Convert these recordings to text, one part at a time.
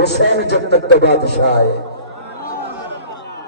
حسین جنت دا بادشاہ ہے،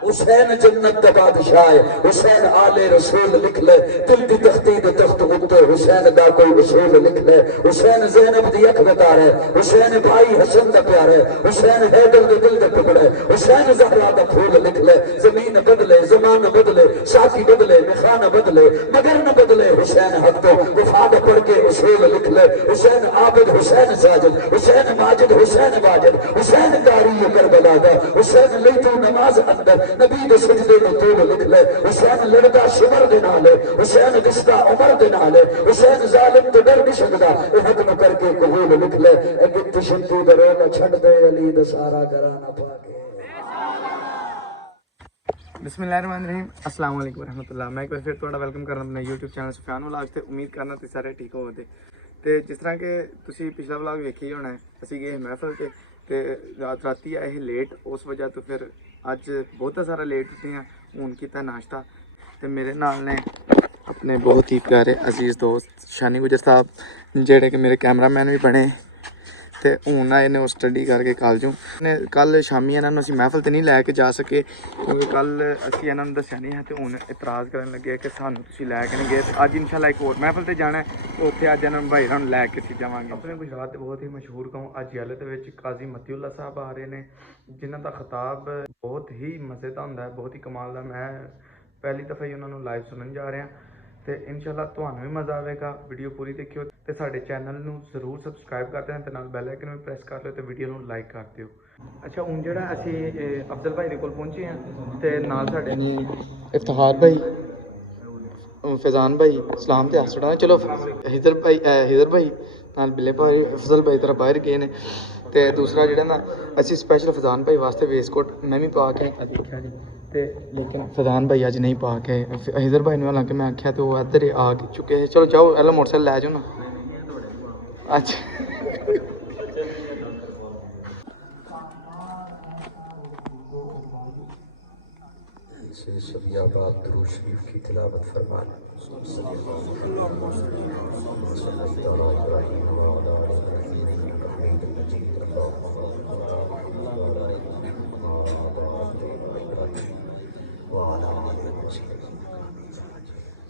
حسین جنت دا بادشاہ ہے، حسین آل رسول لکھ لے، دل دی تختی دے تخت اتے حسین دا کوئی اصول لکھ لے، حسین زینب دی اکھ دا تار ہے، حسین بھائی حسن دا پیار ہے، حسین حیدر دے دل دے ٹکڑے، حسین زہرا دا پھول لکھ لے، زمین بدلے زمان بدلے ساقی بدلے میخانہ بدلے مگر نہ بدلے حسین حق تو وفاد پڑھ کے اصول لکھ لے، حسین عابد حسین ساجد حسین ماجد حسین واجد حسین داری کربلا دا حسین لیتو نماز اندر نبی دے سجدے نو طول لکھ لے، حسین لڑدا شمر دے نالے حسین دستا عمر دے نالے حسین ظالم تو ڈر نہیں سکدا اے حق نو کر کے قبول لکھ لے، اے گت شنتو دے رولا چھڑ دے علی دا سارا گھرانہ پا کے۔ بسم اللہ الرحمن الرحیم، السلام علیکم ورحمۃ اللہ۔ میں ایک بار پھر تھوڑا ویلکم کرنا اپنے یوٹیوب چینل سفیان ولاگ تے امید کرنا تے سارے ٹھیک ہوتے تے جس طرح کہ تسی پچھلا ولاگ ویکھیا ہی ہونا ہے، اسی گئے محفل تے راتی آئے لیٹ، اس وجہ تو پھر اج بہت سارا لیٹ ہوتے ہیں، ہوں کیتا ناشتہ تے میرے نال نے اپنے بہت ہی پیارے عزیز دوست شانی گجر صاحب جڑے کہ میرے کیمرہ مین بھی بنے تے ہوں آئے نے وہ اسٹڈی کر کے کالجوں نے کل شامی انہوں اسی محفل تے نہیں لے کے جا سکے کیونکہ کل اسی انہوں نے دسیا نہیں ہے تے ہوں اعتراض کرن لگے کہ سانوں تسی لے کے نہیں گئے تے اج انشاءاللہ ایک اور محفل تے جانا ہے، اتنے اج انہوں بھائی ہوں لے کے سی جاواں گے۔ اپنے گجرات دے بہت ہی مشہور گاؤں اجیالے دے وچ قاضی متی اللہ صاحب آ رہے نے جنہاں دا خطاب بہت ہی مزے دا ہوندا ہے، بہت ہی کمال دا۔ میں پہلی دفعہ ہی انہوں نے لائیو سنن جا رہے ہیں تے انشاءاللہ تہانوں بھی مزہ آئے گا، ویڈیو پوری دیکھیو تے ساڈے چینل نو ضرور سبسکرائب کر دینا تے نال بیل آئکن بھی پریس کر لو تے ویڈیو نو لائک کر دیو۔ اچھا ہوں جڑا اسی افضل بھائی دے کول پہنچے ہیں تے نال ساڈے افتخار بھائی فیضان بھائی سلام تے ہسڑا چلو ہدر بھائی نال بلے بھائی افضل بھائی طرح باہر گئے نے تے دوسرا جڑا نا اسی اسپیشل فیضان بھائی واسطے ویسٹ کوٹ میں بھی پا کے دیکھا جی تے لیکن فیضان بھائی اج نہیں پا کے ہدر بھائی نے حالانکہ میں آخیا تو وہ ادھر آ چکے ہیں، چلو جاؤ ایلو موٹر سائیکل لے جاؤ نا۔ اچھا سے سبھی آباد درود شریف کی تلاوت فرمانا۔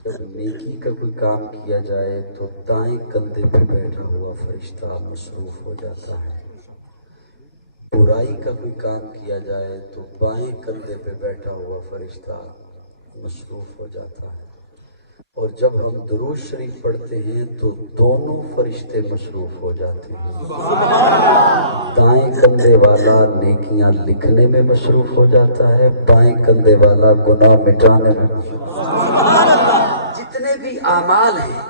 جب نیکی کا کوئی کام کیا جائے تو دائیں کندھے پہ بیٹھا ہوا فرشتہ مصروف ہو جاتا ہے، برائی کا کوئی کام کیا جائے تو بائیں کندھے پہ بیٹھا ہوا فرشتہ مصروف ہو جاتا ہے، اور جب ہم درود شریف پڑھتے ہیں تو دونوں فرشتے مصروف ہو جاتے ہیں۔ دائیں کندھے والا نیکیاں لکھنے میں مصروف ہو جاتا ہے، بائیں کندھے والا گناہ مٹانے میں مصروف ہو جاتا ہے۔ جتنے بھی اعمال ہیں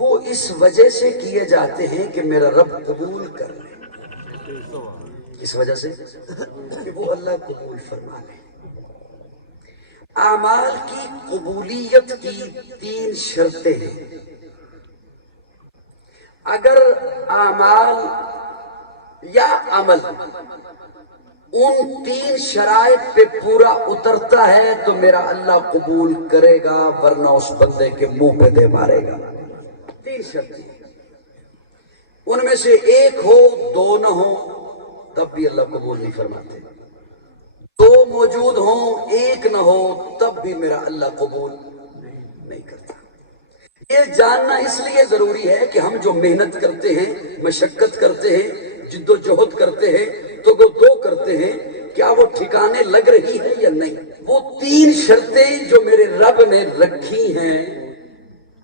وہ اس وجہ سے کیے جاتے ہیں کہ میرا رب قبول کر لے، اس وجہ سے کہ وہ اللہ قبول فرما لے۔ اعمال کی قبولیت کی 3 شرطیں ہیں۔ اگر اعمال یا عمل ان 3 شرائط پہ پورا اترتا ہے تو میرا اللہ قبول کرے گا، ورنہ اس بندے کے منہ پہ دے مارے گا۔ 3 شرطیں، ان میں سے ایک ہو 2 نہ ہو تب بھی اللہ قبول نہیں فرماتے، 2 موجود ہوں 1 نہ ہو تب بھی میرا اللہ قبول نہیں کرتا۔ یہ جاننا اس لیے ضروری ہے کہ ہم جو محنت کرتے ہیں، مشقت کرتے ہیں، جد و جہد کرتے ہیں، تو وہ 2 کرتے ہیں، کیا وہ ٹھکانے لگ رہی ہے یا نہیں؟ وہ 3 شرطیں جو میرے رب نے رکھی ہیں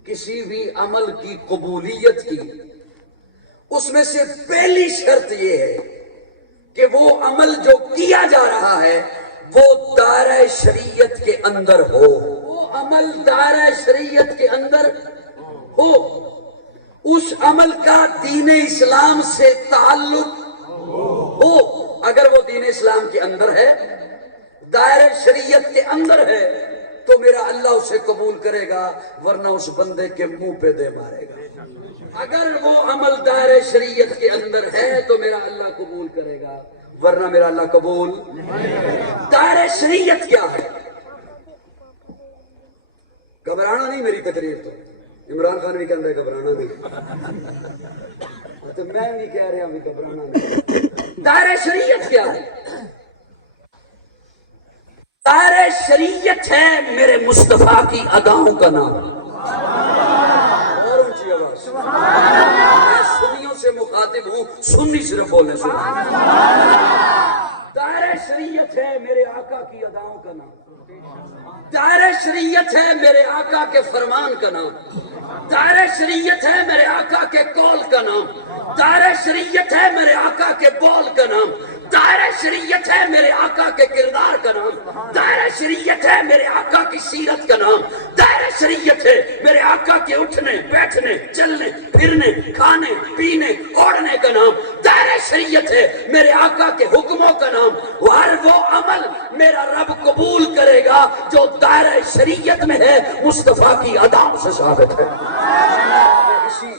کسی بھی عمل کی قبولیت کی، اس میں سے پہلی شرط یہ ہے کہ وہ عمل جو کیا جا رہا ہے وہ دائرہ شریعت کے اندر ہو، وہ عمل دائرہ شریعت کے اندر ہو، اس عمل کا دین اسلام سے تعلق ہو۔ اگر وہ دین اسلام کے اندر ہے، دائرہ شریعت کے اندر ہے، تو میرا اللہ اسے قبول کرے گا، ورنہ اس بندے کے منہ پہ دے مارے گا۔ اگر وہ عمل دائرہ شریعت کے اندر ہے تو میرا اللہ قبول کرے گا، ورنہ میرا اللہ قبول۔ دائرہ شریعت کیا ہے؟ گھبرانا نہیں میری تقریر تو، عمران خان بھی کہتا ہے گھبرانا نہیں، تو میں بھی کہہ رہا ہوں گھبرانا نہیں۔ दायरे शरीयत क्या है? दायरे शरीयत है मेरे मुस्तफा की अदाओं का नाम। और ऊंची आवाज, मैं सुन्नियों से मुखातिब हूं, सुन्नी सिर्फ बोले दायरे शरीयत है मेरे आका की अदाओं का नाम, दायरे शरीयत है मेरे आका के फरमान का नाम, दायरे शरीयत है मेरे आका के कौल का नाम, दायरे शरीयत है मेरे आका के बौल का नाम, दायरे शरीयत है मेरे आका के किरदार का नाम, दायरे शरीयत है मेरे आका की सीरत का नाम, दायरे शरीयत है मेरे आका के उठने बैठने चलने फिरने खाने पीने ओढ़ने का नाम, दायरे शरीयत है मेरे आका के हुक्मों का नाम। हर वो अमल मेरा रब कबूल करेगा जो दायरे शरीयत में है, मुस्तफा की अदाओं से साबित है। इसी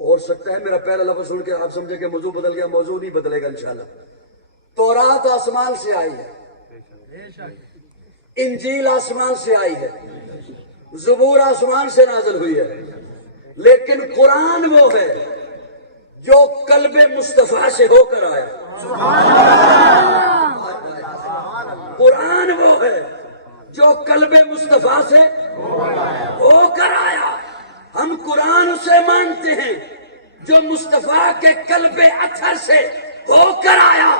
हो सकता है मेरा पहला लफ्ज़ सुन के आप समझे कि मौजू बदल गया, मौजू नहीं बदलेगा इंशाल्लाह। तौरात आसमान से आई है, इंजील आसमान से आई है, ज़बूर आसमान से नाज़िल हुई है, लेकिन कुरान वो है जो कल्बे मुस्तफा से होकर आया। कुरान वो है जो कल्बे मुस्तफा से होकर आया। हम कुरान उसे मानते हैं जो मुस्तफा के कल्बे अथर से होकर आया।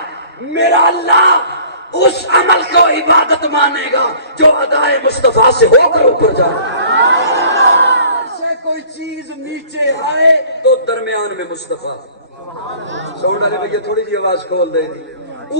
मेरा अल्लाह उस अमल को इबादत मानेगा जो अदाए मुस्तफा से होकर ऊपर जाए। से कोई चीज नीचे आए तो दरमियान में मुस्तफा। साउंड वाले भैया थोड़ी सी आवाज खोल दे दी।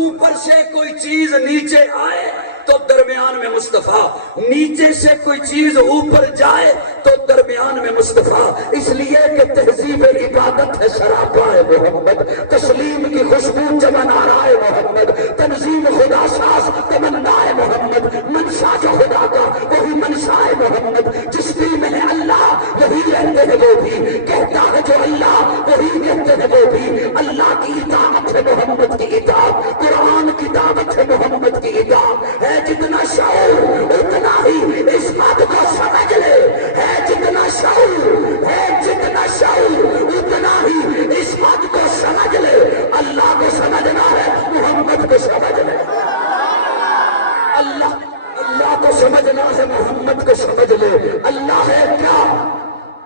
ऊपर से कोई चीज नीचे आए तो दरमियान में मुस्तफा, नीचे से कोई चीज ऊपर जाए तो दरमियान में मुस्तफा। इसलिए कि तहजीब इबादत है सरापा है मोहम्मद, तस्लीम की खुशबू चमन आ रहा है मोहम्मद, तंजीम खुदा सास तमन्ना है मोहम्मद, मनसा जो खुदा का वही मनसा है मोहम्मद, जिस दिल में है अल्लाह वही रहते हैं वो भी, कहता है जो अल्लाह वही कहते हैं वो भी। अल्लाह की इताअत है मोहम्मद की इताअत, कुरान की दावत है मोहम्मद की इताअत। है जितना शऊर उतना ही इस बात को समझ ले, है जितना शऊर, है जितना शऊर उतना ही इस बात को समझ ले। अल्लाह को समझना है, मोहम्मद को समझ ले। अल्लाह को समझना है, मोहम्मद को समझ ले। अल्लाह है क्या?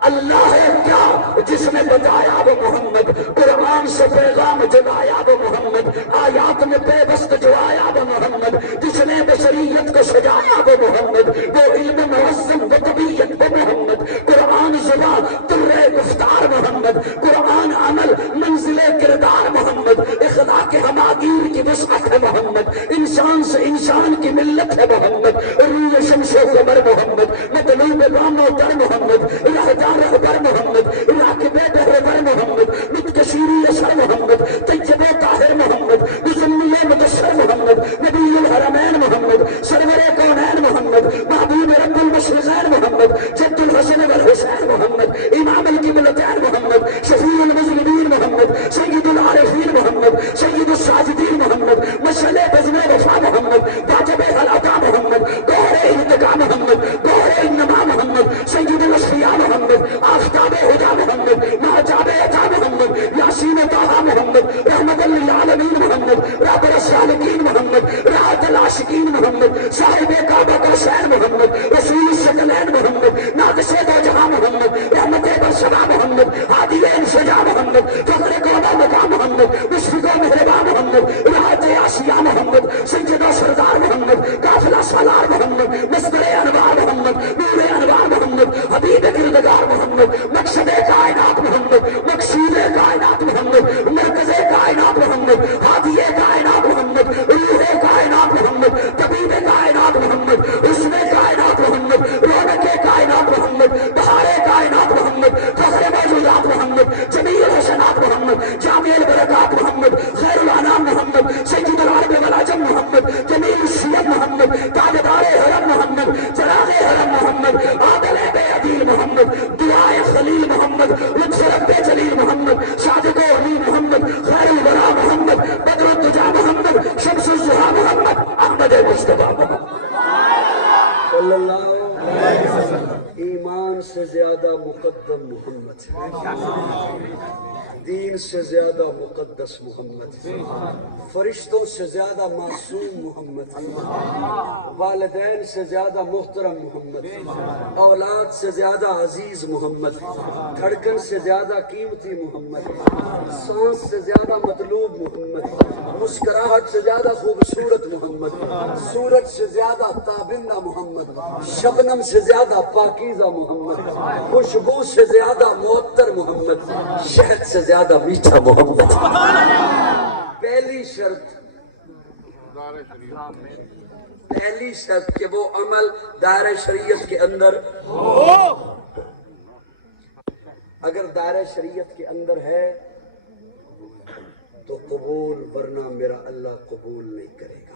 अल्लाह है क्या? जिसने बताया वो मोहम्मद, कुरान से पैगाम जलाया वो मोहम्मद, आयात में बेबस्त जो आया वो मोहम्मद, जिसने बशरियत को सजाया वो मोहम्मद, वो इल्म मुअज़्ज़म व तबीयत वो मोहम्मद, कुरान ज़ुबान तुर्रे गुफ्तार मोहम्मद, कुरान अमल मंजिले किरदार मोहम्मद, इखलाक हमागीर की वसअत है मोहम्मद, इंसान से इंसान की मिल्लत है मोहम्मद, रूह शम्स-ओ क़मर मोहम्मद, मतलूब बानो दर मोहम्मद, रहदार रहबर मोहम्मद, राकिब रहबर मोहम्मद, मुतकशीरी असर मोहम्मद, तय्यबे ताहिर मोहम्मद, मुज़म्मिल मुदस्सर मोहम्मद, नबीउल हरमैन मोहम्मद, सरवरे कौनैन मोहम्मद, महबूब रब्बुल मशरिक़ैन मोहम्मद, जद्दुल हसन वल हुसैन मोहम्मद, इमामुल क़िबलतैन मोहम्मद, शफ़ीउल मुज़निबीन मोहम्मद, सय्यिदुल आरिफ़ीन मोहम्मद, सय्यिदुस साजिदीन मोहम्मद, मशअले बज़्म वफ़ा मोहम्मद, वाजिबे अल अता मोहम्मद, गौहरे इर्तिक़ा मोहम्मद, गौहरे इन्नमा मोहम्मद, सय्यिदुल अश्फ़िया मोहम्मद, आफ़ताबे हुदा मोहम्मद, महजाबे अता मोहम्मद, यासीन ताहा मोहम्मद, रहमतुल लिल आलमीन मोहम्मद, राबिर सालिकीन मोहम्मद, राहतुल आशिकीन मोहम्मद, साहिबे काबा कौसैन मोहम्मद, रसूल सकलैन मोहम्मद, नादिशे दो जहां मोहम्मद, रहमते बरसदा मोहम्मद, हादिए इंसजा मोहम्मद, फख्रे कौमा मका मोहम्मद, मुशफ़िक़ो मेहरबा मोहम्मद, राहते आसिया मोहम्मद, सज्जदो सरदार मोहम्मद, काफ़िला सालार मोहम्मद, मस्दरे अनवार मोहम्मद, नूरे अनवार मोहम्मद, हबीब किरदगार मोहम्मद, मकसदे कायनात मोहम्मद, मकसूदे कायनात मोहम्मद, मरकज़े कायनात मोहम्मद, हादिए कायनात मोहम्मद, रूहे कायनात मोहम्मद, तबीबे कायनात मोहम्मद, हुस्ने कायनात मोहम्मद, रौनके कायनात मोहम्मद, बहारे कायनात मोहम्मद, फख्रे मौजूदात मोहम्मद, जमील हसनात मोहम्मद, जामिल बरकात मोहम्मद, खैरुल अनाम मोहम्मद, सय्यिदुल अरब वल अजम मोहम्मद, जमील शियम मोहम्मद, ताजदारे हरम मोहम्मद, चरागे हरम मोहम्मद, आदले बेअदील मोहम्मद, दुआए खलील मोहम्मद, लुत्फ़ रब्बे जलील मोहम्मद, सादिक़ो अमीन मोहम्मद, खैरुल वरा मोहम्मद, बदरुल मुकद्दम मोहम्मद, दीन से ज्यादा मुकद्दस मोहम्मद, फरिश्तों से ज्यादा मासूम मोहम्मद, वालिदैन से ज्यादा मुहतरम मोहम्मद, औलाद से ज्यादा अजीज मोहम्मद, धड़कन से ज्यादा कीमती मोहम्मद, सांस से ज्यादा मतलूब मोहम्मद, मुस्कुराहट से ज्यादा खूबसूरत मोहम्मद, सूरज से ज्यादा ताबिंदा मोहम्मद, शबनम से ज्यादा पाकीज़ा मोहम्मद, खुशबू से ज्यादा मुअत्तर मोहम्मद, शहद से ज्यादा मीठा मोहम्मद। पहली शर्त कि वो अमल दायरा शरीयत के अंदर हो। अगर दायरा शरीयत के अंदर है तो कबूल, वरना मेरा अल्लाह कबूल नहीं करेगा।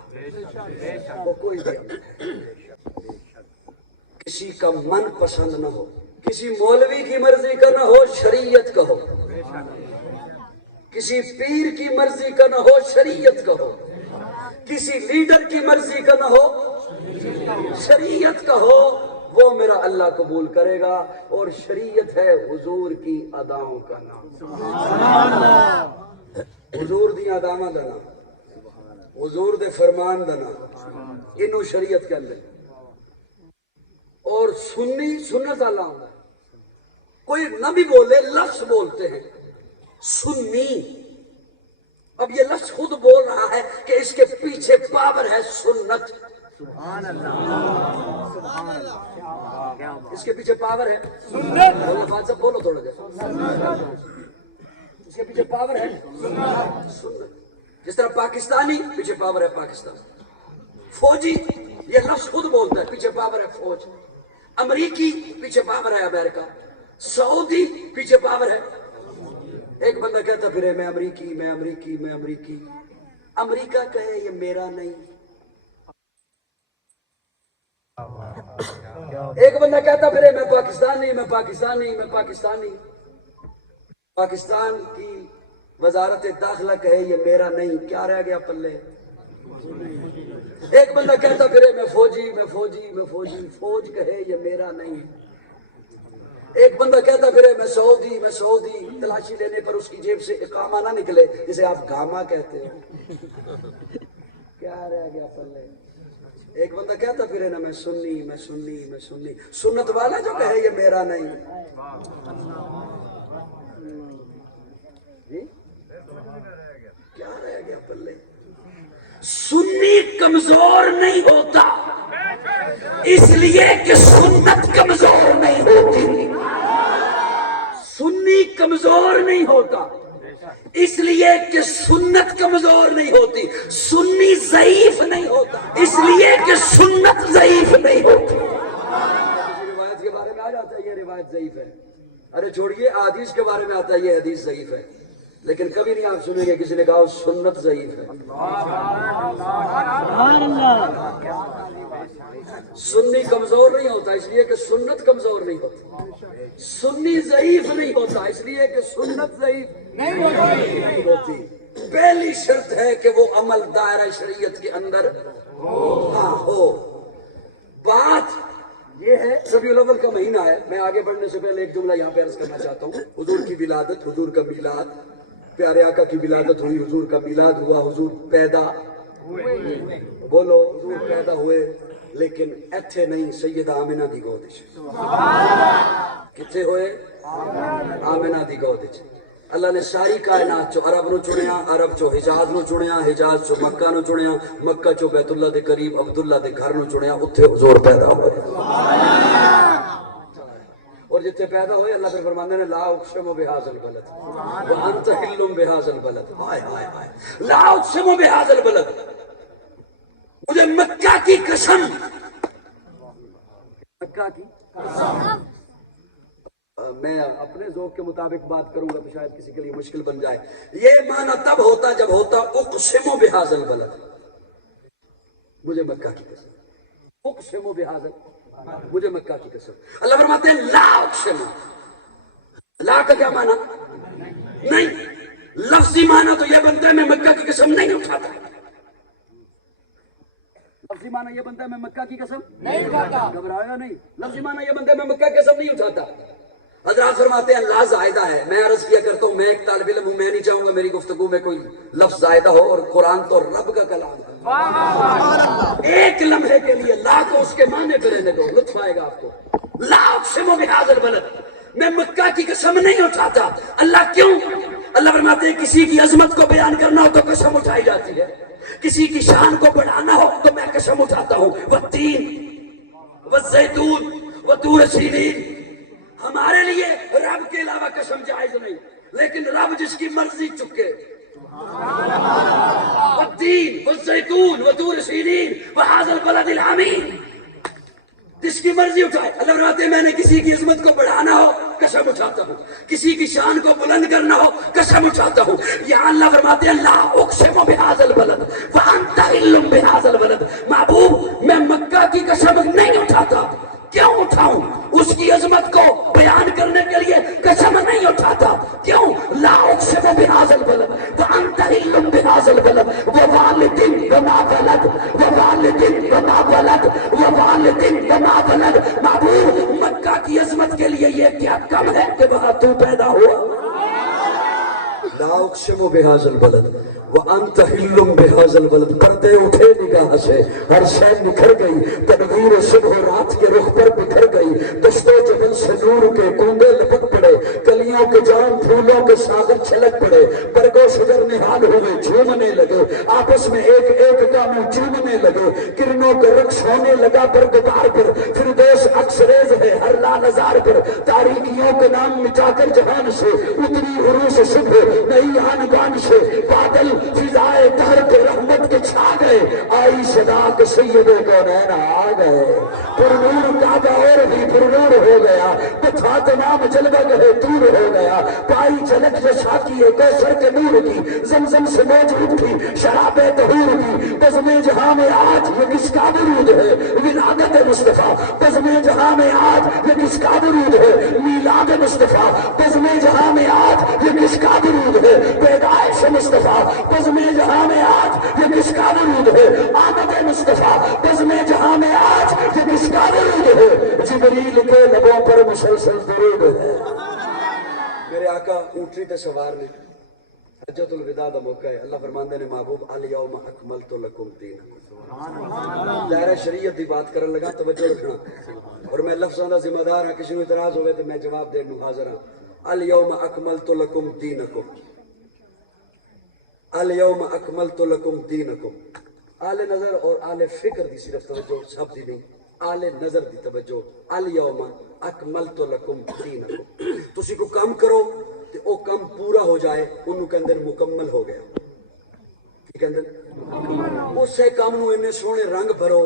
वो कोई भी अमल है, किसी का मन पसंद न हो, किसी मौलवी की मर्जी का न हो, शरीयत का हो, किसी पीर की मर्जी का न हो, शरीयत का हो, किसी लीडर की मर्जी का न हो, शरीयत का हो, वो मेरा अल्लाह कबूल करेगा। और शरीयत है हुजूर की अदाओं का नाम, हुजूर दी अदावां दा नाम, हुजूर दे फरमान दा नाम, इनू शरीयत कहंदे। और सुन्नी सुन्नत वाला होता है, कोई न भी बोले लफ्ज बोलते हैं सुन्नी। अब ये लफ्ज खुद बोल रहा है कि इसके पीछे पावर है सुन्नत। इसके पीछे पावर है सुन्नत। सब बोलो थोड़ा जैसा, इसके पीछे पावर है सुन्नत। जिस तरह पाकिस्तानी पीछे पावर है पाकिस्तान, फौजी ये लफ्ज खुद बोलता है पीछे पावर है फौज, अमरीकी पीछे पावर है अमेरिका, सऊदी पीछे पावर है। एक बंदा कहता फिरे मैं अमरीकी, मैं अमरीकी, मैं अमरीकी। अमरीका कहे ये मेरा नहीं। एक बंदा कहता फिरे मैं पाकिस्तानी, मैं पाकिस्तानी, मैं पाकिस्तानी। पाकिस्तान की वजारत दाखिला कहे ये मेरा नहीं, क्या रह गया पल्ले? एक बंदा कहता फिरे मैं फौजी, मैं फौजी, मैं फौजी, फौज कहे ये मेरा नहीं। एक बंदा कहता फिरे मैं सऊदी, मैं सऊदी, तलाशी लेने पर उसकी जेब से इकामा ना निकले, जिसे आप गामा कहते हो, क्या रह गया पल्ले? एक बंदा कहता फिरे ना मैं सुन्नी, मैं सुन्नी, मैं सुन्नी, सुन्नत वाला जो कहे ये मेरा नहीं। क्या रह गया पल्ले? सुन्नी कमजोर नहीं होता इसलिए कि सुन्नत कमजोर नहीं होती। सुन्नी कमजोर नहीं होता इसलिए कि सुन्नत कमजोर नहीं होती। सुन्नी ज़ईफ नहीं होता इसलिए कि सुन्नत ज़ईफ नहीं होती। रिवायत के बारे में आ जाता है ये रिवायत ज़ईफ है, अरे छोड़िए, हदीस के बारे में आता है ये हदीस ज़ईफ है, लेकिन कभी नहीं आप सुनेंगे किसी ने कहा सुन्नत ज़ईफ है। सुन्नी कमजोर नहीं होता इसलिए कि सुन्नत कमजोर नहीं होती। सुन्नी ज़ईफ नहीं होता इसलिए कि सुन्नत ज़ईफ नहीं होती। पहली शर्त है कि वो अमल दायरा शरीयत के अंदर हो। बात ये है, रबीउल अव्वल का महीना है। मैं आगे बढ़ने से पहले एक जुमला यहाँ पे अर्ज करना चाहता हूँ। हुजूर की विलादत, हुजूर का मिलाद, प्यारे आका की विलादत हुई, हुजूर का मिलाद हुआ, हुजूर पैदा बोलो, हुजूर पैदा हुए, लेकिन इत्थे नहीं, सैयदा आमिना दी गोद च। किथे होए? आमिना दी गोद च। अल्लाह ने सारी कायनात चो अरब नु चुनिया, अरब चो हिजाज नु चुनिया, हिजाज चो मक्का नु चुनिया, मक्का चो बैतुल्लाह दे करीब अब्दुल्ला दे घर नु चुनिया, उत्थे हुजूर पैदा हुए। और जिथे पैदा हुए अल्लाह फिर फरमांदे ने ला उक़सिमु बिहाज़िल बलद व अंत हिल्लुम बिहाज़िल बलद। हाय हाय हाय, ला उक़सिमु बिहाज़िल बलद, मुझे मक्का की कसम, मक्का की कसम। मैं अपने ज़ौक़ के मुताबिक बात करूंगा तो शायद किसी के लिए मुश्किल बन जाए। ये माना तब होता जब होता उक़सिमु बिहाज़िल बलद, मुझे मक्का की कसम। उक़सिमु बिहाज़िल, मुझे मक्का की कसम। अल्लाह फरमाते हैं ला उक़सिमु। ला का क्या माना? नहीं। लफ्जी माना तो यह बनता है मैं मक्का की कसम नहीं उठाता। लफ्जी माना यह बनता है मैं मक्का की कसम नहीं उठाता। घबराया नहीं। लफ्जी माना यह बनता है मैं मक्का की कसम नहीं उठाता। حضرات فرماتے ہیں لا زائدہ ہے. میں عرض کیا کرتا ہوں میں ایک طالب علم ہوں, میں نہیں چاہوں گا میری گفتگو میں کوئی لفظ زائدہ ہو, اور قرآن تو رب کا کلام ہے. ایک لمحے کے لیے لا کو اس کے معنی پہ رہنے دو, لطف آئے گا آپ کو. لا اقسم بہذا البلد, میں مکہ کی قسم نہیں اٹھاتا. اللہ کیوں؟ اللہ فرماتے ہیں کسی کی عظمت کو بیان کرنا ہو تو قسم اٹھائی جاتی ہے, کسی کی شان کو بڑھانا ہو تو میں قسم اٹھاتا ہوں. والتین والزیتون وطور سینین. ہمارے لیے رب کے علاوہ قسم جائز نہیں, لیکن رب جس کی مرضی چکے. والتین والزیتون وطور سینین وہذا البلد الامین, جس کی مرضی اٹھائے. اللہ فرماتے ہیں میں نے کسی کی عظمت کو بڑھانا ہو قسم اٹھاتا ہوں, کسی کی شان کو بلند کرنا ہو قسم اٹھاتا ہوں. یہاں اللہ فرماتے ہیں لا اقسم بہذا البلد وانت حل بہذا البلد. محبوب میں مکہ کی قسم نہیں اٹھاتا. کیوں اٹھاؤں؟ اس کی عظمت کو بیان کرنے کے لیے قسم نہیں اٹھاتا. کیوں؟ لا اقسم بہذا البلد وانت حل بہذا البلد ووالد وما ولد ووالد وما ولد ووالد وما ولد. محبوب مکہ کی عظمت کے لیے یہ کیا کم ہے کہ وہاں تو پیدا ہوا؟ لا اقسم بہذا البلد وانت حل بہذا البلد. پردے اٹھے نگاہ سے, ہر شے نکھر گئی, تنویر صبح و رات کے رخ پر بکھر گئی. دشت و جبل سے نور کے کوندے لپٹ پڑے, کلیوں کے جام پھولوں کے ساغر چھلک پڑے. برگو شجر نہال ہوئے جھومنے لگے, آپس میں ایک ایک کا منہ چومنے لگے. کرنوں کا رقص ہونے لگا برگدار پر, فردوس عکس ریز ہے ہر لالزار پر. تاریکیوں کے نام مٹا کر جہان سے اتری عروس صبح نئی آنگان سے. بادل فضائے دہر کے رحمت کے چھا گئے, آئی صدا کے سید کونین آ گئے. پرنور کعبہ اور بھی پرنور ہو گیا, بتھا تمام جلوہ گہے دور ہو گیا. پائی جھلک جو شاکی کوثر کے نور کی, زمزم سے موج اٹھی شراب طہور کی. بزم جہاں میں آج یہ کس کا درود ہے ولادت مصطفیٰ, بزم جہاں میں آج یہ کس کا درود ہے میلاد مصطفیٰ. بزم جہاں میں آج یہ کس کا درود ہے پیدائش مصطفیٰ. بزم جہاں میں آج یہ کس کا درود ہے آمد مصطفیٰ. بزم جہاں میں آج یہ کس کا درود ہے جبریل کے لبوں پر مسلسل درود ہے. میرے آقا اونٹنی تے سوار نے, حجت الوداع دا موقع ہے. اللہ فرماندے نے محبوب الیوم اکملت لکم دینکم. دائرہ شریعت دی بات کرن لگا, توجہ رکھنا, اور میں لفظاں دا ذمہ دار ہاں, کسی نو اعتراض ہوئے تو میں جواب دین نو حاضر ہاں. الیوم اکملت لکم دینکم, الیوم اکملت لکم دینکم. آل نظر اور آل فکر دی صرف توجہ, سب دی نہیں, آل نظر دی توجہ. الیوم اکملت لکم دینکم. تسی کو کام کرو تے او کام پورا ہو جائے, انہوں کے اندر مکمل ہو گیا. ٹھیک ہے, اسے کام نو انہیں سونے رنگ بھرو,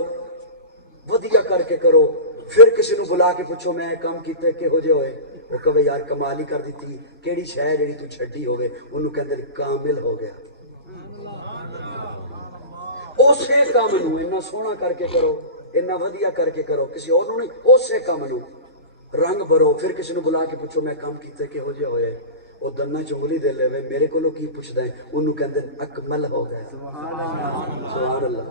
ودیا کر کے کرو. پھر کسی نو بلا کے پوچھو میں کام کیتے کہ ہو جائے ہوئے, وہ کہے یار کمال ہی کر دیتی, کیڑی شے جڑی تو چھڈی ہوئے, انہوں کے اندر کامل ہو گیا. اسے کام نو اتنا سونا کر کے کرو, اتنا ودیا کر کے کرو, کسی اور نو نہیں, اسے کام نو رنگ بھرو. پھر کسی نو بلا کے پوچھو میں کام کیتے کہ ہو جائے ہوئے, وہ دنا چنگلی دے لے میرے کو کی پوچھتا ہے, انہوں کے اندر اکمل ہو گیا. سبحان اللہ,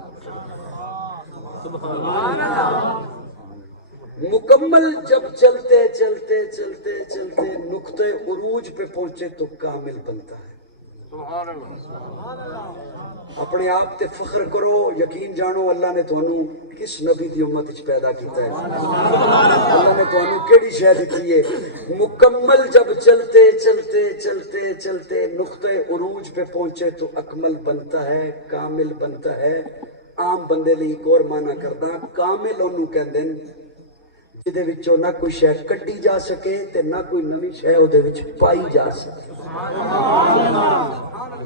سبحان اللہ. مکمل جب چلتے چلتے چلتے چلتے نقطے عروج پہ پہنچے تو کامل بنتا ہے. اپنے آپ تے فخر کرو, یقین جانو اللہ نے تانوں کس نبی دی امت وچ پیدا کیتا ہے, اللہ نے تانوں کیڑی شے دتی ہے. مکمل جب چلتے چلتے چلتے چلتے نقطے عروج پہ پہنچے تو اکمل بنتا ہے, کامل بنتا ہے. عام بندے لئی ایک اور معنی کردا, کامل اونوں کہندے نے جدے وچوں نہ کوئی شے کڈی جا سکے تے نہ کوئی نویں شے اودے وچ پائی جا سکے.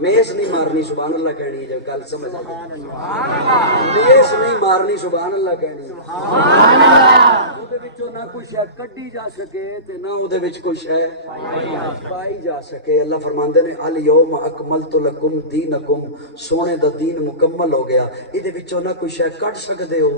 میس نہیں مارنی سبحان اللہ کہنی ہے, جب گل سمجھ آ جائے. میس نہیں مارنی سبحان اللہ کہنی ہے. اودے وچوں نہ کوئی شے کڈی جا سکے تے نہ اودے وچ کوئی شے پائی جا سکے. اللہ فرماندے نے الیوم اکملت لکم دینکم, سونے دا دین مکمل ہو گیا. ایدے وچوں نہ کوئی شے کڈ سکدے ہو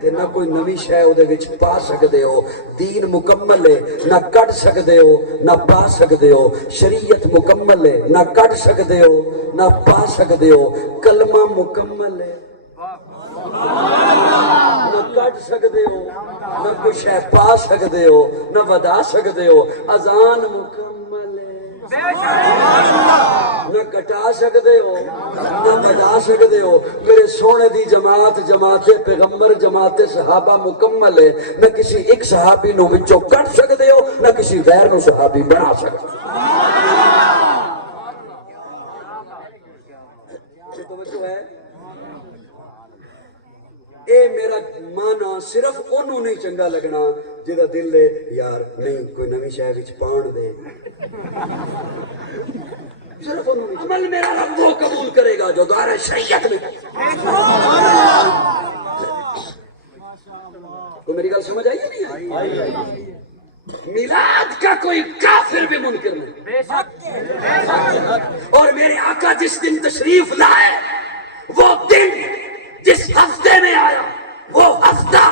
تے نہ کوئی نویں شے اودے وچ پا سکدے ہو. دین مکمل ہے, نہ کڈ سکدے ہو نہ پا سکدے ہو. شریعت مکمل ہے, نہ کڈ سکدے ہو نہ پا سکدے ہو. کلمہ مکمل ہے, نہ कट सकते हो, न कुछ है पा सकते हो, न वधा सकते हो। अजान मुकम्मल है, न कटा सकते हो न बजा सकते हो। मेरे सोने दी जमात जमाते पैगंबर जमाते सहाबा मुकम्मल है। न किसी एक सहाबी नु विचों कट सकते हो, न किसी गैर नु सहाबी बना सकते हो। तो है ए मेरा माना सिर्फ ओनू नहीं चंगा लगना जिहदा दिल है यार नहीं कोई नवी शय विच पाण दे, सिर्फ ओनू नहीं। अमल मेरा रब वो कबूल करेगा जो दायरे शरीयत में। तो मेरी गल समझ आई है नहीं आई? मिलाद का कोई काफिर भी मुनकिर नहीं। और मेरे आका जिस दिन तशरीफ लाए, वो दिन जिस हफ्ते में आया, वो हफ्ता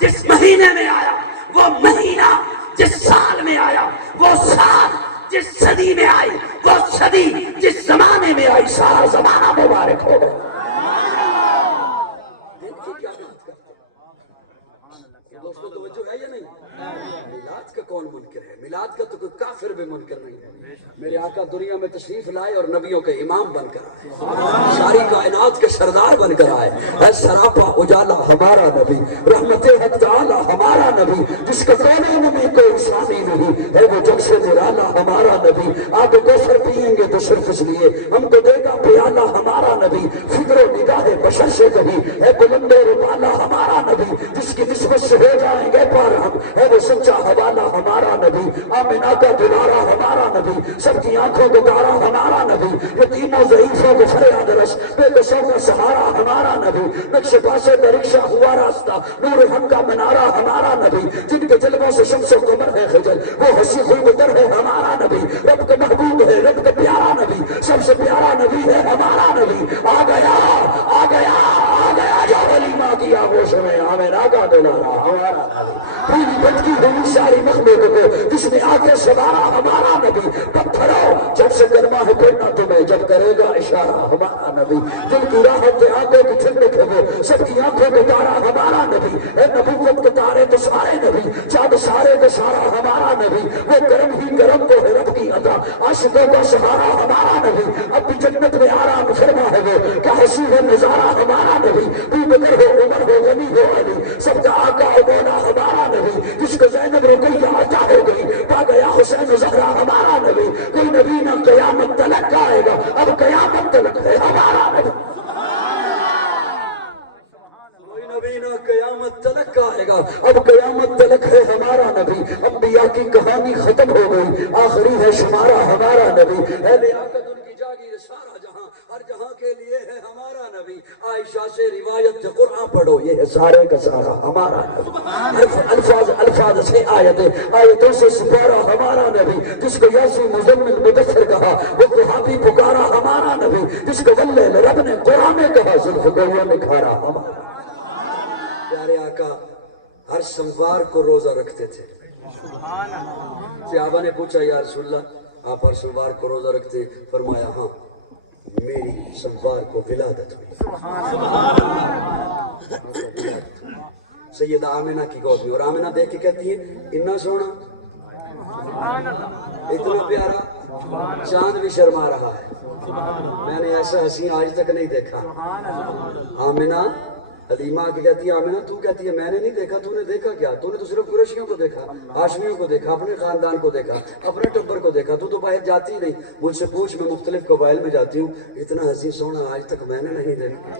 जिस महीने में आया, वो महीना जिस साल में आया, वो साल जिस सदी में आई, वो सदी जिस जमाने में आई, सारा जमाना मुबारक हो गया। दोस्तों तवज्जो है या नहीं? मिलाद का कौन मुनकिर है? मिलाद का तो कोई काफिर भी मुनकिर नहीं है। मेरे आका दुनिया में तशरीफ लाए और नबियों के इमाम बनकर आए, सारी कायनात के सरदार बनकर आए। है सरापा उजाला हमारा नबी, रहमते हक ताला हमारा नबी, जिसका कोने में कोई इंसानी नहीं है, वो जग से निराला हमारा नबी। आप कौसर पिएंगे तो सिर्फ इसलिए हमको देगा प्याला हमारा नबी। फिक्र निगाह बशर से कभी है बुलंदे रुमाला हमारा नबी, जिसकी निस्बत से हो जाएंगे पार हम, है वो सच्चा हवाला हमारा नबी। आमिना का दुलारा हमारा नबी, सबकी आंखों को तारा हमारा नबी। यतीमों ज़ईफ़ों को फरियाद रस, बेकसों का सहारा हमारा नबी। नक्शे पासे में रिक्शा हुआ रास्ता, नूर हक का मनारा हमारा नबी। जिनके जलवों से शम्सो कमर है खजल, वो हंसी खुलबतर है हमारा नबी। रब का महबूब है, रब का प्यारा नबी, सबसे प्यारा नबी है हमारा नबी। आ गया आ गया आ गया जो वलीमा की आगोश में आमिना का दुलारा हमारा नबी। पूरी बदकी हुई सारी मखलूक को जिसने आगे सवारा हमारा नबी। पत्थरों जब से गर्मा है पड़ना तुम्हें, जब करेगा इशारा हमारा नबी। दिल की राहत आंखों की ठंडक है वो, सबकी आंखों को तारा हमारा नबी। ए नबूवत के तारे तो सारे नबी, चाँद सारे का सारा हमारा नबी। वो करम ही करम को है रब की अदा, आशिकों का सहारा हमारा नबी। अब भी जन्नत में आराम फरमा है वो, क्या हंसी है नजारा हमारा नबी। तू बकर हो उमर हो गनी हो अली, सबका आका हो मौला हमारा नबी। जिसको ज़ैनब रुकैया अता हो गई, पा गया हुसैन ज़हरा हमारा नबी। कोई नबी ना क़यामत तलक आएगा, अब क़यामत तलक है हमारा नबी। कोई नबी ना क़यामत तलक आएगा, अब क़यामत तलक है हमारा नबी। अंबिया की कहानी खत्म हो गई, आखिरी है शुमारा हमारा नबी। ऐ लियाकत उनकी जागीर सारा जहां, हर जहां के लिए है हमारा नबी। आयशा से रिवायत कुरान पढ़ो, ये है सारे का सारा हमारा नबी। अल्फाज अल्फाज से आयतें, आयतों से सिपारा हमारा नबी। जिसको यासी मुज़म्मिल मुदस्सिर कहा, वो वहाबी पुकारा हमारा नबी। जिसको वल्ले रब ने कुरान में कहा, जुल्फ गौया निखारा हमारा। प्यारे आका हर सोमवार को रोजा रखते थे। सहाबा ने पूछा या रसूलल्लाह आप हर सोमवार को रोजा रखते? फरमाया हाँ, मेरी सोमवार को विलादत हुई। सैयदा आमिना की गोद में, और आमिना देख के कहती है इतना सोना, इतना प्यारा, चांद भी शर्मा रहा है। मैंने ऐसा हसीन आज तक नहीं देखा। आमिना हलीमा की कहती है आमिना तू कहती है मैंने नहीं देखा, तूने देखा क्या? तूने तो सिर्फ कुरैशियों को देखा, हाशमियों को देखा, अपने खानदान को देखा, अपने टब्बर को देखा, तू तो बाहर जाती ही नहीं। मुझसे पूछ, मैं मुख्तलिफ कबाइल में जाती हूँ, इतना हसीन सोना आज तक मैंने नहीं देखा।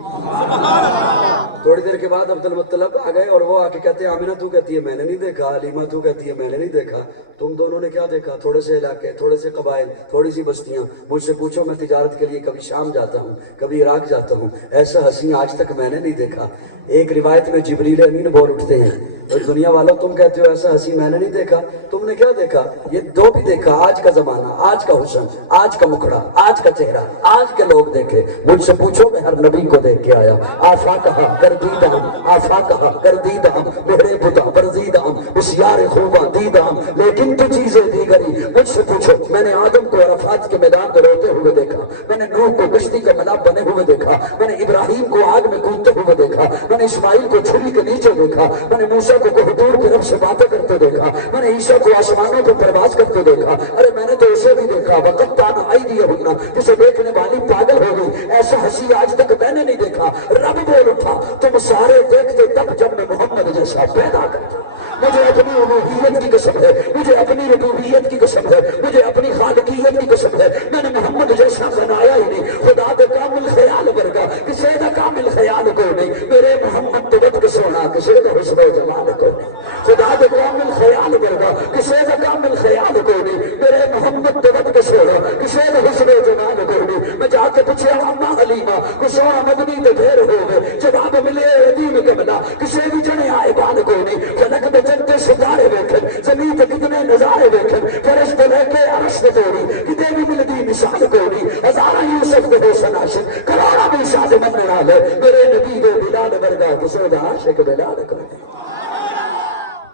थोड़ी देर के बाद अब्दुल मुत्तलब आ गए और वो आके कहते हैं आमिना तू कहती है मैंने नहीं देखा, हलीमा तू कहती है मैंने नहीं देखा, तुम दोनों ने क्या देखा? थोड़े से इलाके, थोड़े से कबाइल, थोड़ी सी बस्तियां। मुझसे पूछो, मैं तिजारत के लिए कभी शाम जाता हूँ, कभी इराक जाता हूँ, ऐसा हसीन आज तक मैंने नहीं देखा। एक रिवायत में जिब्रील अमीन बोल उठते हैं, और दुनिया वालों तुम कहते हो ऐसा हसी मैंने नहीं देखा, तुमने क्या देखा? ये दो भी देखा, आज का जमाना, आज का हुस्न, आज का मुखड़ा, आज का चेहरा, आज के लोग देखे। मुझसे पूछो, मैं हर नबी को देख के आया। आफा कहा कर दीदा, आफा कहा कर दीदा, मेरे बुता बरजीदा, उस यार खूबा दीदा, लेकिन तो चीजें दी गई। मुझसे पूछो, मैंने आदम को अरफात के मैदान पर रोते हुए देखा, मैंने नूह को कश्ती का मलाब बने हुए देखा, मैंने इब्राहिम को आग में कूदते हुए देखा, मैंने इस्माइल को छुरी के नीचे देखा, मैंने मूसा को कोहतूर की रब से बातें करते देखा, मैंने ईसा को आसमानों पर प्रवास करते देखा। अरे मैंने तो उसे भी देखा, वक़्त ताना आई दिया होना, जिसे देखने वाली पागल हो गई, ऐसा हंसी आज तक मैंने नहीं देखा। रब बोल उठा, तुम सारे देखते तब जब मैं मोहम्मद जैसा पैदा करता। मुझे अपनी उलूहियत की कसम है, मुझे अपनी रबूबियत की कसम है, मुझे अपनी खालिकियत की कसम है, मैंने मोहम्मद जैसा बनाया ही नहीं। खुदा दे कामिल ख्याल वर्गा किसी दा कामिल ख्याल को नहीं, मेरे मोहम्मद तो वत के सोना किसी दा हुस्न जमाल को नहीं। खुदा दे कामिल ख्याल वर्गा किसी दा कामिल ख्याल को नहीं, मेरे मोहम्मद तो वत के सोना किसी दा हुस्न जमाल को नहीं। मैं जाके पूछे अम्मा हलीमा को सोना मदनी दे घेर हो गए, जवाब मिले दीन कमला किसी भी जने आए बाल को नहीं। फलक में चलते सितारे वेखन, जमीन पे कितने नजारे वेखन, फरिश्ते लेके अरश पे तोड़ी किते भी मिलदी मिसाल कोनी। हजारा यूसुफ दे हुसन आशिक करोड़ा भी शाद मनने वाले, मेरे नबी दे बिलाल वर्गा हुसैन आशिक बिलाल को।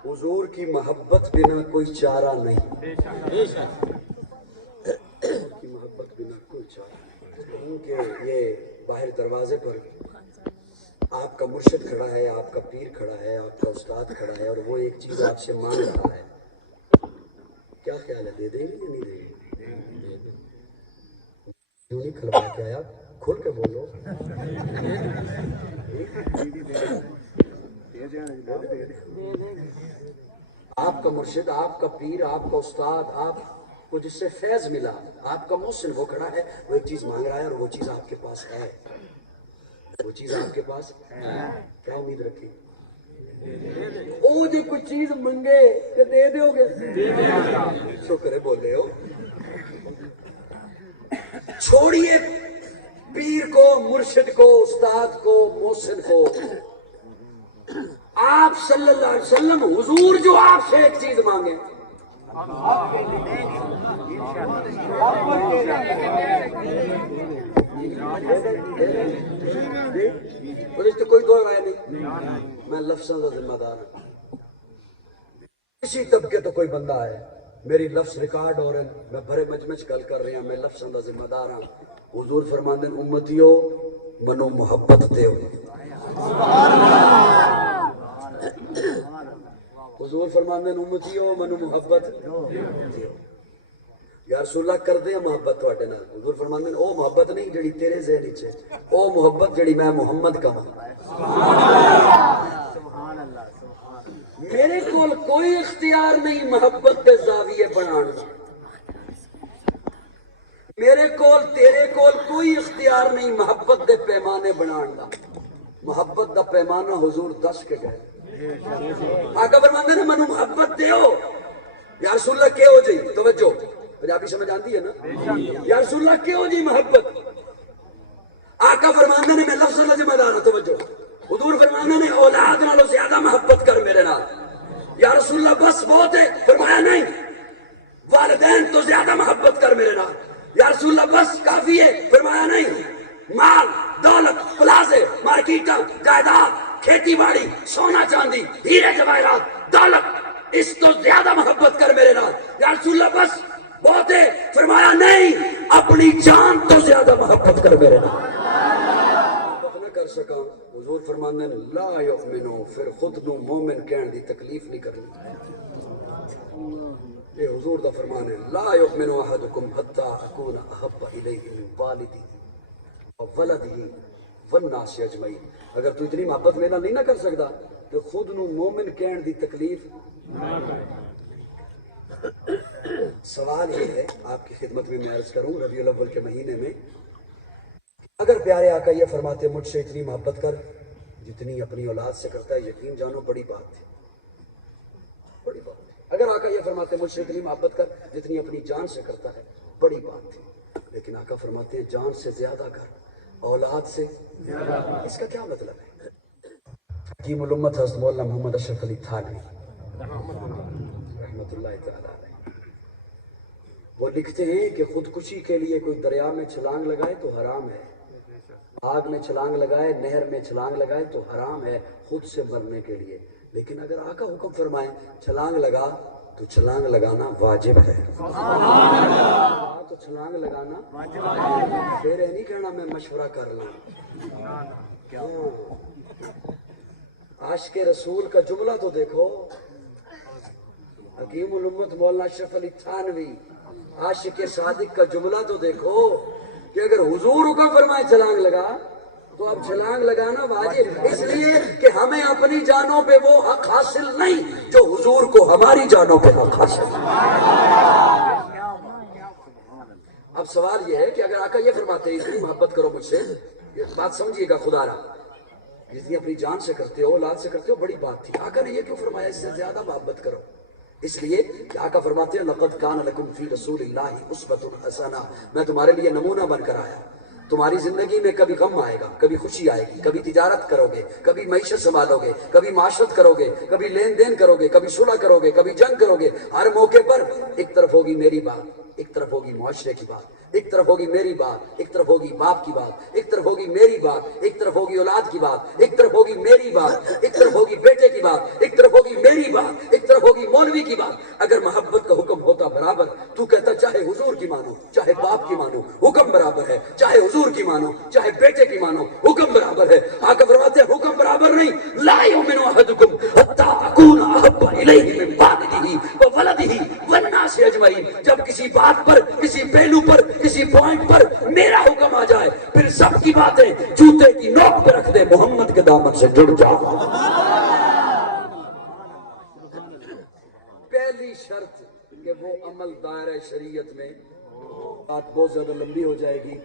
हुजूर की मोहब्बत बिना कोई चारा नहीं, की मोहब्बत बिना कोई चारा नहीं। उनके ये बाहर दरवाजे पर आपका मुर्शिद खड़ा है, आपका पीर खड़ा है, आपका उस्ताद खड़ा है, और वो एक चीज आपसे मांग रहा है। क्या ख्याल है, दे देंगे या नहीं देंगे? क्यों नहीं खिलवा के आया, खोल के बोलो। आपका मुर्शिद, आपका पीर, आपका उस्ताद, आपको जिससे फैज मिला, आपका मोहसिन वो खड़ा है, वो एक चीज मांग रहा है, और वो चीज आपके पास है। वो चीज आपके पास क्या उम्मीद रखी? ओ जो कोई चीज मंगे तो दे दोगे, शुक्र बोले हो। छोड़िए पीर को, मुर्शिद को, उस्ताद को, मोहसिन को, आप सल्लल्लाहु अलैहि वसल्लम हुजूर जो आपसे एक चीज मांगे, तो कोई दो राय नहीं। मैं लफ्ज़ों का जिम्मेदार हूं। किसी तबके तो कोई बंदा है, मेरी लफ्ज रिकॉर्ड हो रहे, मैं बड़े मजमच गल कर रहा, मैं लफ्ज़ों का जिम्मेदार हाँ। हुजूर फरमांदे उम्मतियो मनो मोहब्बत दो। हुजूर फरमांदे उम्मतियो मनो मोहब्बत दो। यार रसूलुल्लाह कर दे मोहब्बत तुहाडे नाल। हुजूर फरमांदे ओ मोहब्बत नहीं जिहड़ी तेरे ज़हन विच है, ओ मोहब्बत जिहड़ी मैं मुहम्मद कहां। मेरे कोल कोई इख्तियार नहीं मोहब्बत के ज़ाविये बनाने दा, मेरे कोल तेरे कोल कोई इख्तियार नहीं मोहब्बत दे पैमाने बनाने दा। मोहब्बत दा पैमाना हुजूर दस के गए। आका फरमांदे ने मैनू मोहब्बत दियो। या रसूलुल्लाह क्यों जी, तवज्जो, पंजाबी समझ आती है ना? या रसूलुल्लाह क्यों जी मोहब्बत? आका फरमांदे ने मैं लफ्ज़ का जिम्मेदार हूं, तवज्जो। हुजूर फरमांदे ने औलाद नालों ज्यादा मोहब्बत कर मेरे नाल। या रसूलुल्लाह बस बहुत है, फरमाया नहीं, वालिदैन तो ज्यादा मोहब्बत कर मेरे नाल। या रसूलुल्लाह बस काफी है, फरमाया नहीं, माल दौलत प्लाजे मार्केटा जायदाद खेती बाड़ी सोना चांदी हीरे जवाहरात दौलत, इस तो ज्यादा मोहब्बत कर मेरे नाल। या रसूलुल्लाह बस बहुत है, फरमाया नहीं, अपनी जान तो ज्यादा मोहब्बत कर मेरे नाल। न कर सका, हुजूर फरमांदे ने ला युमिनु, फिर खुद नू मोमिन कहण दी तकलीफ नहीं करनी। ये हुजूर दा फरमान है, ला युमिनु अहदुकुम हत्ता अकूना अहब्बा इलैहि मिन वालिदिही व वलदिही वन्नास अजमईन। अगर तू इतनी मोहब्बत मेरा नहीं ना कर सकता तो खुद नू मोमिन कहण दी तकलीफ। सवाल ये है आपकी खिदमत में मैं अर्ज करूं, रबीउल अव्वल के महीने में अगर प्यारे आका ये फरमाते मुझसे इतनी मोहब्बत कर जितनी अपनी औलाद से करता है, यकीन जानो बड़ी बात थी, बड़ी बात थी। अगर आका ये फरमाते मुझसे इतनी मोहब्बत कर जितनी अपनी जान से करता है, बड़ी बात थी। लेकिन आका फरमाते हैं जान से ज्यादा कर, औलाद से ज्यादा। इसका क्या मतलब है? हकीमुल उम्मत हज़रत मौलाना मोहम्मद अशरफ अली थानवी रहमतुल्लाह तआला अलैह, वो लिखते हैं कि खुदकुशी के लिए कोई दरिया में छलांग लगाए तो हराम है, आग में छलांग लगाए, नहर में छलांग लगाए तो हराम है खुद से मरने के लिए। लेकिन अगर आका हुक्म फरमाए छलांग लगा तो छलांग लगाना वाजिब है। तो छलांग लगाना फिर नहीं कहना मैं मशवरा कर लूं। आशिक रसूल का जुमला तो देखो, हकीमुल उम्मत मौलाना अशरफ अली थानवी, आशिक सादिक का जुमला तो देखो कि अगर हुजूर हुक्म फरमाए छलांग लगा तो अब छलांग लगाना वाजिब, इसलिए कि हमें अपनी जानों पे वो हक हासिल नहीं जो हुजूर को हमारी जानों पे हक हासिल। अब सवाल ये है कि अगर आका ये फरमाते हैं इतनी मोहब्बत करो मुझसे, ये बात समझिएगा खुदारा, जितनी अपनी जान से करते हो, औलाद से करते हो, बड़ी बात थी। आका ने ये क्यों फरमाया इससे ज्यादा मोहब्बत करो? इसलिए कि आका फरमाते हैं लक़द कान लकुम फी रसूलिल्लाहि उस्वतुन हसना, मैं तुम्हारे लिए नमूना बनकर आया। तुम्हारी जिंदगी में कभी गम आएगा, कभी खुशी आएगी, कभी तिजारत करोगे, कभी मईशत संभालोगे, कभी माशरत करोगे, कभी लेन देन करोगे, कभी सुलह करोगे, कभी जंग करोगे। हर मौके पर एक तरफ होगी मेरी बात, एक तरफ होगी मुआशरे की बात, एक तरफ होगी मेरी बात, एक तरफ होगी बाप की बात, एक तरफ होगी मेरी बात, एक तरफ होगी औलाद की बात, एक तरफ होगी मेरी बात, एक तरफ होगी बेटे की बात, एक तरफ होगी मेरी बात, एक तरफ होगी मौलवी की बात। अगर मोहब्बत का हुक्म होता बराबर, तू कहता चाहे हुजूर की मानो, चाहे बाप की मानो, हुक्म बराबर है, चाहे हुजूर की मानो, चाहे बेटे की मानो, हुक्म बराबर है। आका फरमाते हैं हुक्म बराबर नहीं, ला युमिनु अहदुकुम हत्ता अकूना अहब्बा इलैहि मिन वालिदिही व वलदिही वन नासि अजमईन। जब किसी बात पर, किसी पहलू पर, किसी पॉइंट पर मेरा हुक्म आ जाए, फिर सबकी बातें जूते की नोक पे रख दे, मोहम्मद के दामन से जुड़ जा। पहली शर्त कि वो अमल दायरे शरीयत में, बात बहुत ज्यादा लंबी हो जाएगी,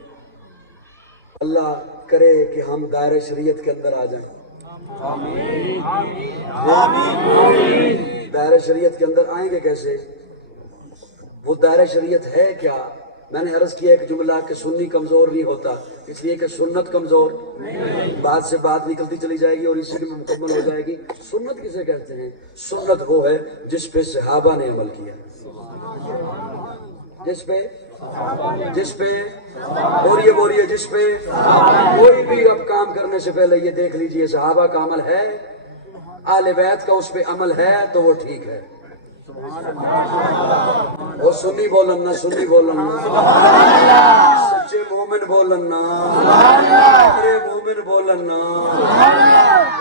अल्लाह करे कि हम दायरे शरीयत के अंदर आ जाएं। दायरे शरीयत के अंदर आएंगे कैसे? वो दायरा शरीयत है क्या? मैंने अर्ज किया एक जुमला कि सुन्नी कमजोर नहीं होता, इसलिए कि सुन्नत कमजोर बात से बात निकलती चली जाएगी और इसी में मुकम्मल हो जाएगी। सुन्नत किसे कहते हैं? सुन्नत वो है जिस पे सहाबा ने अमल किया, जिस पे बोलिए जिस पे कोई भी अब काम करने से पहले ये देख लीजिए सहाबा का अमल है, आले बैत का उस पे अमल है तो वो ठीक है। वो सुन्नी बोलन ना, सुन्नी बोलन ना, सच्चे मोमिन बोलन ना, अरे मोमिन बोलन ना,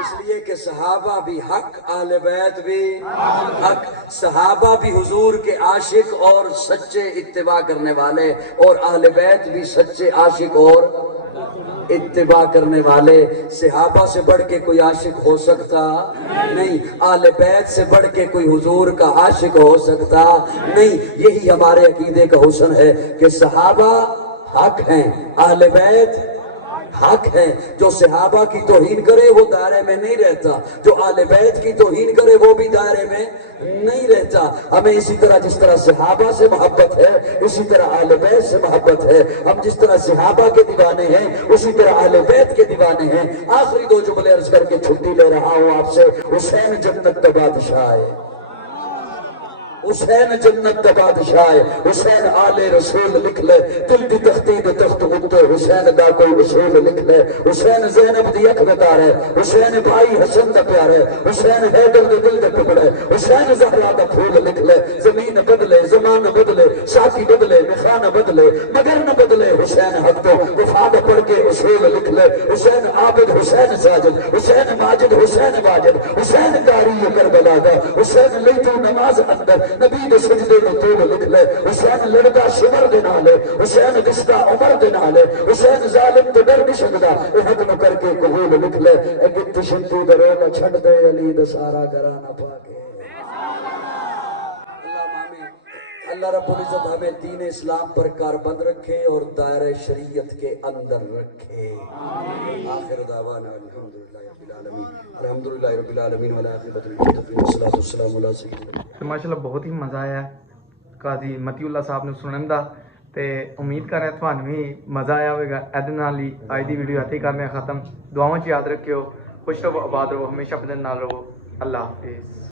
इसलिए कि सहाबा भी हक, आले बैत भी हक, सहाबा भी हुजूर के आशिक और सच्चे इत्तिबा करने वाले, और आले बैत भी सच्चे आशिक और इत्तिबा करने वाले। सहाबा से बढ़ के कोई आशिक हो सकता नहीं, आले बैत से बढ़ के कोई हुजूर का आशिक हो सकता नहीं। यही हमारे अकीदे का हुस्न है कि सहाबा हक हैं, आले बैत हक है। जो सहाबा की तौहीन करे वो दायरे में नहीं रहता, जो आले बैत की तौहीन करे वो भी दायरे में नहीं रहता। हमें इसी तरह जिस तरह सहाबा से मोहब्बत है, इसी तरह आले बैत से मोहब्बत है। हम जिस तरह सहाबा के दीवाने हैं, उसी तरह आले बैत के दीवाने हैं। आखिरी दो जुमले अर्ज करके छुट्टी ले रहा हूं आपसे। हुसैन जन्नत का बादशाह है, हुसैन जन्नत का बादशाह है। हुसैन आले रसूल लिख ले, दिल दी तख्ती दे तख्त उत्ते हुसैन दा कोई रसूल लिख ले। हुसैन ज़ैनब दी अख दा तार है, हुसैन भाई हसन दा प्यार है, हुसैन हैदर दे दिल दे टुकड़े, हुसैन ज़हरा दा फूल लिख ले। ज़मीन बदले, ज़मान बदले, साथी बदले, मिखान बदले, मगर न बदले हुसैन हक तो। वफा दा पढ़ के उसूल लिख ले। हुसैन आबिद, हुसैन साजिद, हुसैन माजिद, हुसैन वाजिद, हुसैन कारी करबला दा, हुसैन लैतू नमाज अंदर नबी दे सजदे नु तूल लिख ले। हुसैन लड़दा शिमर दे नाल है, हुसैन रिश्ता उमर दे नाल है, हुसैन जालिम तो डर नहीं सकदा, इहद न करके कबूल लिख ले। ए गिट्टी शंतू दे रोला छड़ दे अली दा सारा घराना पाके। अल्लाह रब्बुल इज्जत हमें दीन इस्लाम पर कारबंद रखे और दायरे शरीयत के अंदर रखे। आखिर दावाना अल्हम्दुलिल्लाहि रब्बिल आलमीन, अल्हम्दुलिल्लाहि रब्बिल आलमीन व आखिरतु लिल मुत्तकीन वस्सलातु वस्सलामु अला सय्यिदिना। तो माशाल्लाह बहुत ही मज़ा आया काजी मतीउल्लाह साहब ने सुनन दा, ते उम्मीद कर रहे ਤੁਹਾਨੂੰ भी मज़ा आया होगा। ਇਹਦੇ ਨਾਲ ਹੀ ਅੱਜ ਦੀ ਵੀਡੀਓ ਇੱਥੇ ਕਰਨੇ ਖਤਮ। ਦੁਆਵਾਂ 'ਚ याद रखियो, खुश रहो, आबाद रहो, हमेशा अपने नाल रहो। अल्लाह हाफिज़।